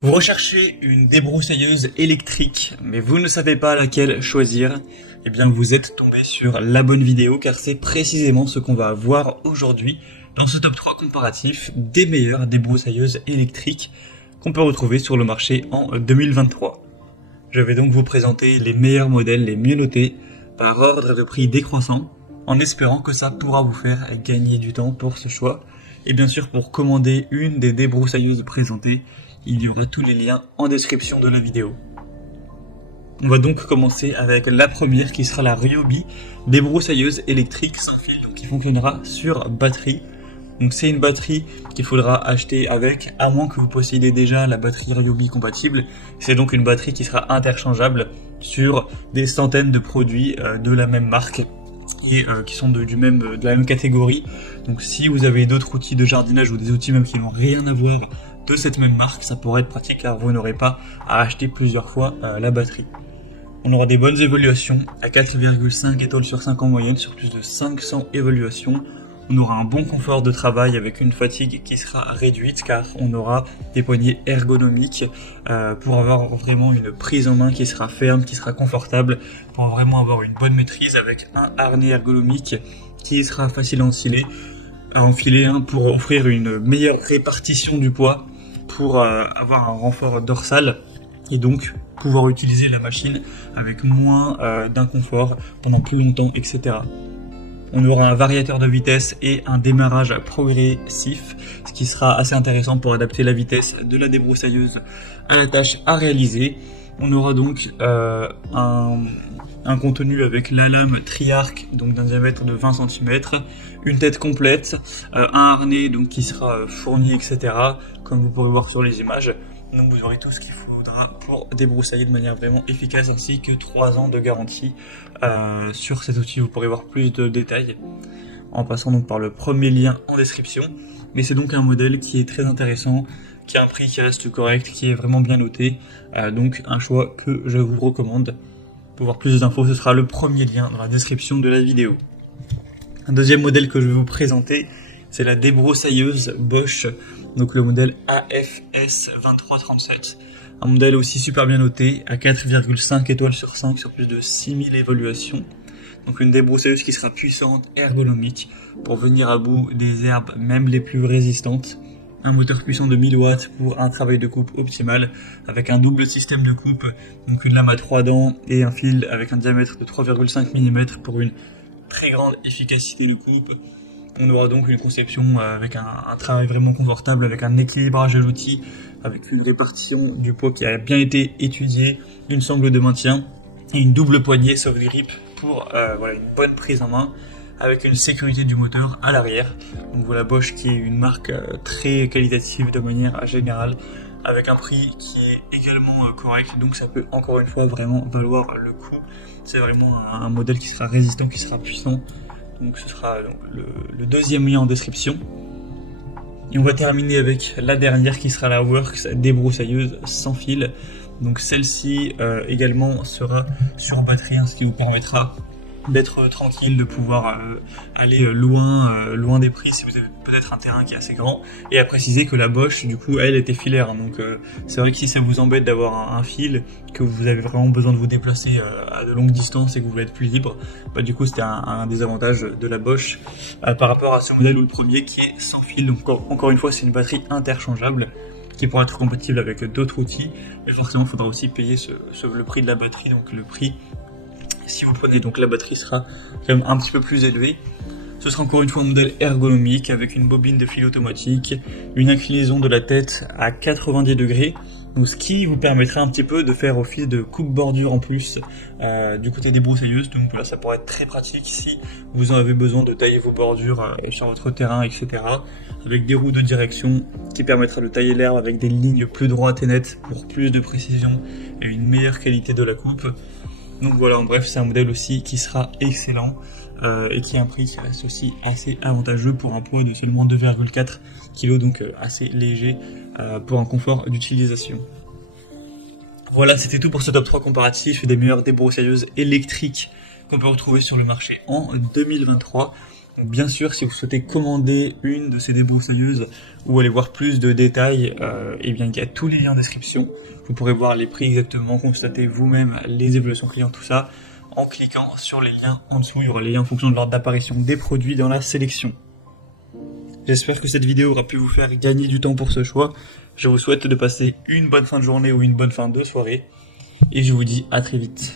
Vous recherchez une débroussailleuse électrique, mais vous ne savez pas laquelle choisir. Eh bien, vous êtes tombé sur la bonne vidéo, car c'est précisément ce qu'on va voir aujourd'hui dans ce top 3 comparatif des meilleures débroussailleuses électriques qu'on peut retrouver sur le marché en 2023. Je vais donc vous présenter les meilleurs modèles les mieux notés par ordre de prix décroissant, en espérant que ça pourra vous faire gagner du temps pour ce choix. Et bien sûr, pour commander une des débroussailleuses présentées, il y aura tous les liens en description de la vidéo. On va donc commencer avec la première qui sera la Ryobi débroussailleuse électrique sans fil, donc qui fonctionnera sur batterie. Donc c'est une batterie qu'il faudra acheter avec, à moins que vous possédez déjà la batterie Ryobi compatible. C'est donc une batterie qui sera interchangeable sur des centaines de produits de la même marque et qui sont de la même catégorie. Donc si vous avez d'autres outils de jardinage ou des outils même qui n'ont rien à voir de cette même marque, ça pourrait être pratique car vous n'aurez pas à acheter plusieurs fois la batterie. On aura des bonnes évaluations à 4,5 étoiles sur 5 en moyenne sur plus de 500 évaluations. On aura un bon confort de travail avec une fatigue qui sera réduite car on aura des poignées ergonomiques pour avoir vraiment une prise en main qui sera ferme, qui sera confortable, pour vraiment avoir une bonne maîtrise avec un harnais ergonomique qui sera facile à enfiler pour offrir une meilleure répartition du poids, pour avoir un renfort dorsal et donc pouvoir utiliser la machine avec moins d'inconfort pendant plus longtemps, etc. On aura un variateur de vitesse et un démarrage progressif, ce qui sera assez intéressant pour adapter la vitesse de la débroussailleuse à la tâche à réaliser. On aura donc un contenu avec la lame tri-arc, donc d'un diamètre de 20 cm, une tête complète, un harnais donc qui sera fourni, etc. comme vous pourrez voir sur les images. Donc vous aurez tout ce qu'il faudra pour débroussailler de manière vraiment efficace, ainsi que 3 ans de garantie sur cet outil. Vous pourrez voir plus de détails en passant donc par le premier lien en description. Mais c'est donc un modèle qui est très intéressant, qui a un prix qui reste correct, qui est vraiment bien noté. Donc un choix que je vous recommande. Pour voir plus d'infos, ce sera le premier lien dans la description de la vidéo. Un deuxième modèle que je vais vous présenter, c'est la débroussailleuse Bosch, donc le modèle AFS 2337. Un modèle aussi super bien noté, à 4,5 étoiles sur 5 sur plus de 6000 évaluations. Donc une débroussailleuse qui sera puissante, ergonomique, pour venir à bout des herbes même les plus résistantes. Un moteur puissant de 1000 watts pour un travail de coupe optimal, avec un double système de coupe, donc une lame à 3 dents et un fil avec un diamètre de 3,5 mm pour une très grande efficacité de coupe. On aura donc une conception avec un travail vraiment confortable, avec un équilibrage de l'outil, avec une répartition du poids qui a bien été étudiée, une sangle de maintien et une double poignée soft grip pour une bonne prise en main, avec une sécurité du moteur à l'arrière. Donc voilà, Bosch qui est une marque très qualitative de manière générale, avec un prix qui est également correct, donc ça peut encore une fois vraiment valoir le coup. C'est vraiment un modèle qui sera résistant, qui sera puissant. Donc ce sera donc, le deuxième lien en description. Et on va terminer avec la dernière qui sera la Works débroussailleuse sans fil. Donc celle-ci également sera sur batterie, ce qui vous permettra d'être tranquille, de pouvoir aller loin des prix si vous avez peut-être un terrain qui est assez grand. Et à préciser que la Bosch, du coup, elle était filaire. Donc c'est vrai que si ça vous embête d'avoir un fil, que vous avez vraiment besoin de vous déplacer à de longues distances et que vous voulez être plus libre, bah du coup c'était un des avantages de la Bosch par rapport à ce modèle ou le premier qui est sans fil. Donc encore une fois, c'est une batterie interchangeable qui pourra être compatible avec d'autres outils. Mais forcément, il faudra aussi payer le prix de la batterie, donc le prix. Si vous prenez donc la batterie sera quand même un petit peu plus élevée. Ce sera encore une fois un modèle ergonomique avec une bobine de fil automatique, une inclinaison de la tête à 90 degrés, donc ce qui vous permettra un petit peu de faire office de coupe-bordure en plus du côté des broussailleuses. Donc là, ça pourrait être très pratique si vous en avez besoin de tailler vos bordures sur votre terrain, etc. Avec des roues de direction qui permettra de tailler l'herbe avec des lignes plus droites et nettes pour plus de précision et une meilleure qualité de la coupe. Donc voilà, en bref, c'est un modèle aussi qui sera excellent et qui a un prix qui reste aussi assez avantageux pour un poids de seulement 2,4 kg, donc assez léger pour un confort d'utilisation. Voilà, c'était tout pour ce top 3 comparatif des meilleures débroussailleuses électriques qu'on peut retrouver sur le marché en 2023. Donc, bien sûr, si vous souhaitez commander une de ces débroussailleuses ou aller voir plus de détails, eh bien, il y a tous les liens en description. Vous pourrez voir les prix exactement, constater vous-même les évaluations clients, tout ça, en cliquant sur les liens en dessous. Il y aura les liens en fonction de l'ordre d'apparition des produits dans la sélection. J'espère que cette vidéo aura pu vous faire gagner du temps pour ce choix. Je vous souhaite de passer une bonne fin de journée ou une bonne fin de soirée. Et je vous dis à très vite.